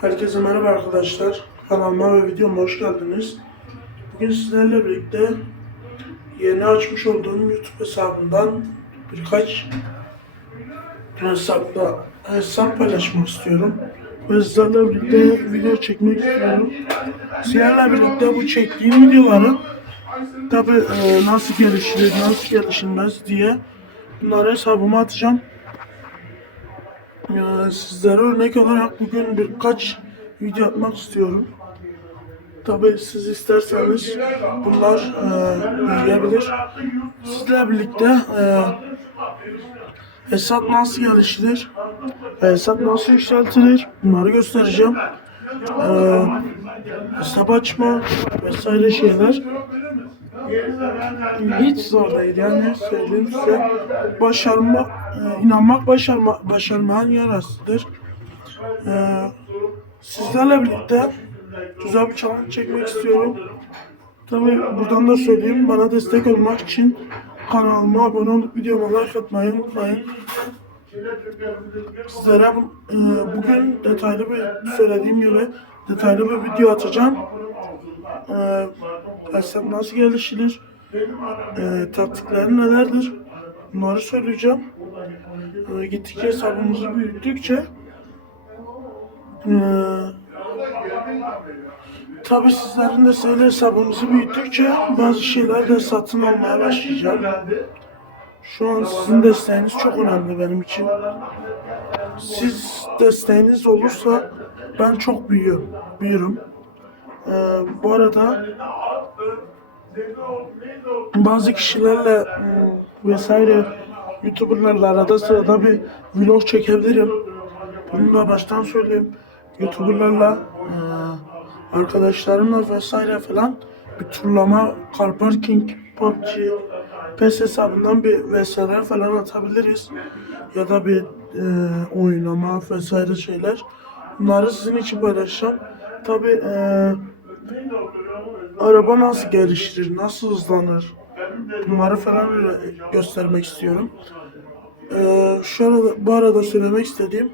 Herkese merhaba arkadaşlar. Kanalıma ve videoma hoş geldiniz. Bugün sizlerle birlikte yeni açmış olduğum YouTube hesabından birkaç hesapla hesap paylaşmak istiyorum. Ve sizlerle birlikte video çekmek istiyorum. Sizlerle birlikte bu çektiğim videoları tabi nasıl gelişir, nasıl gelişilmez diye bunları hesabıma atacağım. Ee, sizlere örnek olarak bugün birkaç video atmak istiyorum. Tabii siz isterseniz bunlar e, büyüyebilir. Sizlerle birlikte e, hesap nasıl geliştirir, hesap nasıl yükseltilir bunları göstereceğim. E, hesap açma vesaire şeyler hiç zor değil yani söyleyeyim size. Başarma, e, inanmak başarma, başarmanın yarasıdır. E, sizlerle birlikte güzel bir challenge çekmek istiyorum. Tabi buradan da söyleyeyim bana destek olmak için kanalıma abone olup videoma like atmayı unutmayın. Sizlere e, bugün detaylı bir söylediğim gibi detaylı bir video atacağım. E, hesap nasıl geliştirilir? E, taktikleri nelerdir? Bunları söyleyeceğim. E, gittikçe hesabımızı büyüttükçe e, Tabii sizlerin de söyle hesabımızı büyüttükçe bazı şeyler de satın almaya başlayacağım. Şu an sizin desteğiniz çok önemli benim için. Siz desteğiniz olursa ben çok büyüyorum. Büyürüm. Ee, bu arada bazı kişilerle ım, vesaire YouTuber'larla arada sırada bir vlog çekebilirim. Bunu da baştan söyleyeyim. YouTuber'larla e, arkadaşlarımla vesaire falan bir turlama, car parking, PUBG, PES hesabından bir vesaireler falan atabiliriz. Ya da bir e, oynama vesaire şeyler. Bunları sizin için paylaşacağım. Tabi e, araba nasıl geliştirir, nasıl hızlanır bunları falan böyle göstermek istiyorum. E, şu arada, bu arada söylemek istediğim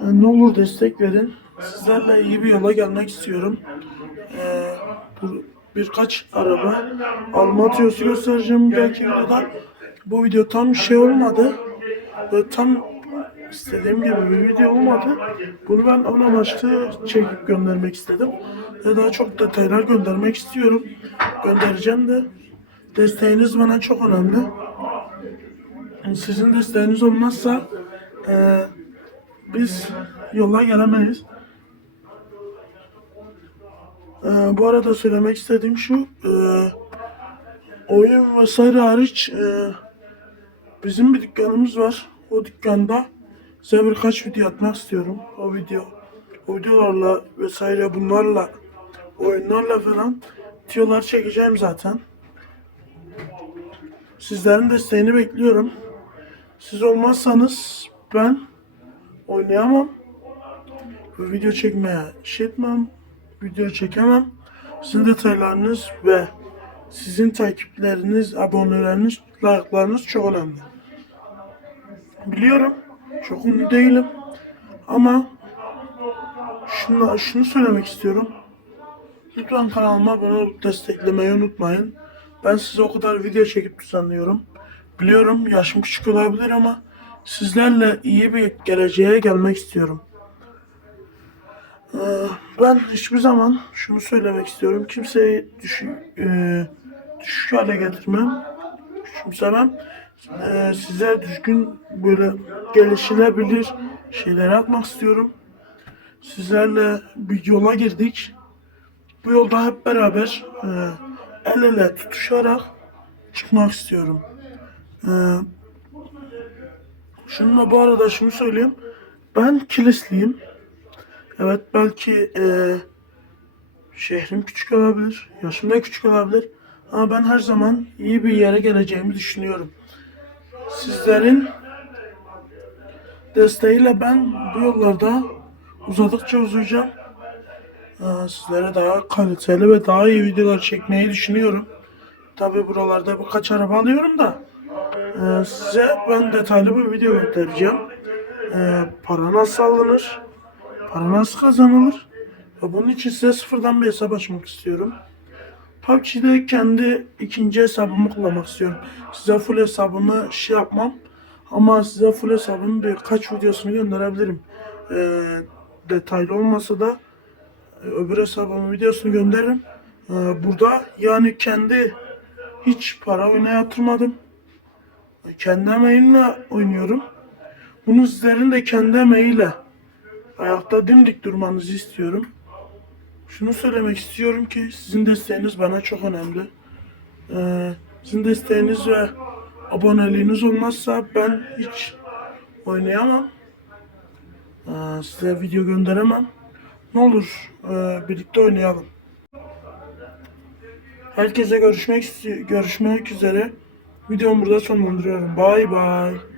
e, ne olur destek verin. Sizlerle iyi bir yola gelmek istiyorum. E, bu, birkaç araba alma tüyosu göstereceğim belki videoda. Bu video tam şey olmadı. Ve tam istediğim gibi bir video olmadı. Bunu ben onun amaçlı çekip göndermek istedim. Ve daha çok detaylar göndermek istiyorum. Göndereceğim de. Desteğiniz bana çok önemli. Sizin desteğiniz olmazsa e, biz yola gelemeyiz. E, bu arada söylemek istediğim şu. E, oyun vesaire hariç e, bizim bir dükkanımız var. O dükkanda size birkaç video atmak istiyorum. O video o videolarla vesaire bunlarla oyunlarla falan tiyolar çekeceğim zaten. Sizlerin desteğini bekliyorum. Siz olmazsanız ben oynayamam. Video çekmeye şey etmem. Video çekemem. Sizin detaylarınız ve sizin takipleriniz, aboneleriniz, like'larınız çok önemli. Biliyorum. Çok ünlü değilim. Ama şunu, şunu söylemek istiyorum. Lütfen kanalıma abone olup desteklemeyi unutmayın. Ben size o kadar video çekip düzenliyorum. Biliyorum yaşım küçük olabilir ama sizlerle iyi bir geleceğe gelmek istiyorum. Ee, ben hiçbir zaman şunu söylemek istiyorum. Kimseyi düşük, e, düşük hale getirmem. Küçümsemem. Ee, size düzgün böyle gelişilebilir şeyler atmak istiyorum. Sizlerle bir yola girdik. Bu yolda hep beraber e, el ele tutuşarak çıkmak istiyorum. E, şununla bu arada şunu söyleyeyim. Ben kilisliyim. Evet belki e, şehrim küçük olabilir, yaşım da küçük olabilir. Ama ben her zaman iyi bir yere geleceğimi düşünüyorum. Sizlerin desteğiyle ben bu yollarda uzadıkça uzayacağım. Ee, Sizlere daha kaliteli ve daha iyi videolar çekmeyi düşünüyorum. Tabi buralarda birkaç araba alıyorum da e, size ben detaylı bir video göstereceğim. E, para nasıl alınır? Para nasıl kazanılır? Bunun için size sıfırdan bir hesap açmak istiyorum. PUBG'de kendi ikinci hesabımı kullanmak istiyorum. Size full hesabımı şey yapmam. Ama size full hesabımın birkaç videosunu gönderebilirim. Ee, detaylı olmasa da e, öbür hesabımın videosunu gönderirim. Ee, burada yani kendi hiç para oyuna yatırmadım. Kendi emeğimle oynuyorum. Bunu sizlerin de kendi emeğiyle ayakta dimdik durmanızı istiyorum. Şunu söylemek istiyorum ki sizin desteğiniz bana çok önemli. Ee, sizin desteğiniz ve aboneliğiniz olmazsa ben hiç oynayamam. Ee, size video gönderemem. Ne olur e, birlikte oynayalım. Herkese görüşmek görüşmek üzere. Videomu burada sonlandırıyorum. Bye bye.